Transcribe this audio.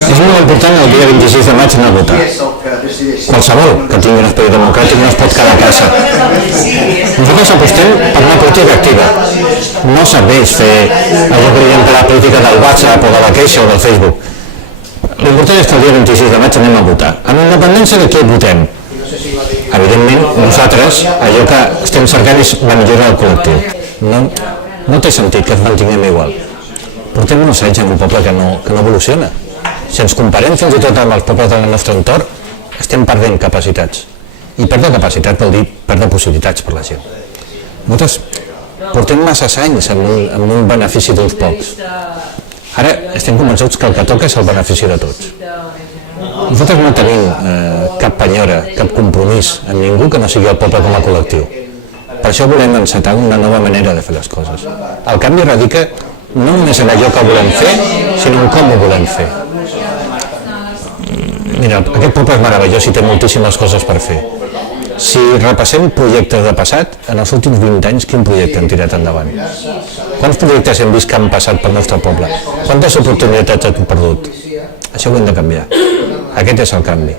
És molt important el dia 26 de maig anar a votar. Qualsevol que tingui un esperit democràtic no es pot quedar a casa. Nosaltres apostem per una política activa. No serveix fer allò que diem per la política del WhatsApp o de la queixa o del Facebook. L'important és que el dia 26 de maig anem a votar. Amb independència de qui votem. Evidentment, nosaltres allò que estem cercant és la millora del col·lectiu. No té sentit que ens mantinguem igual. Portem uns anys en un poble que no evoluciona. Si ens comparem fins i tot amb els pobles del nostre entorn, estem perdent capacitats. I perdre capacitat vol dir perdre possibilitats per la gent. Nosaltres portem massa anys amb un benefici d'uns pocs. Ara estem convençuts que el que toca és el benefici de tots. Nosaltres no tenim cap penyora, cap compromís amb ningú que no sigui el poble com a col·lectiu. Per això volem encetar una nova manera de fer les coses. El canvi radica no només en allò que volem fer, sinó en com ho volem fer. Mira, aquest poble és meravellós i té moltíssimes coses per fer. Si repassem projectes de passat, en els últims 20 anys, quin projecte hem tirat endavant? Quants projectes hem vist que han passat pel nostre poble? Quantes oportunitats hem perdut? Això ho hem de canviar. Aquest és el canvi.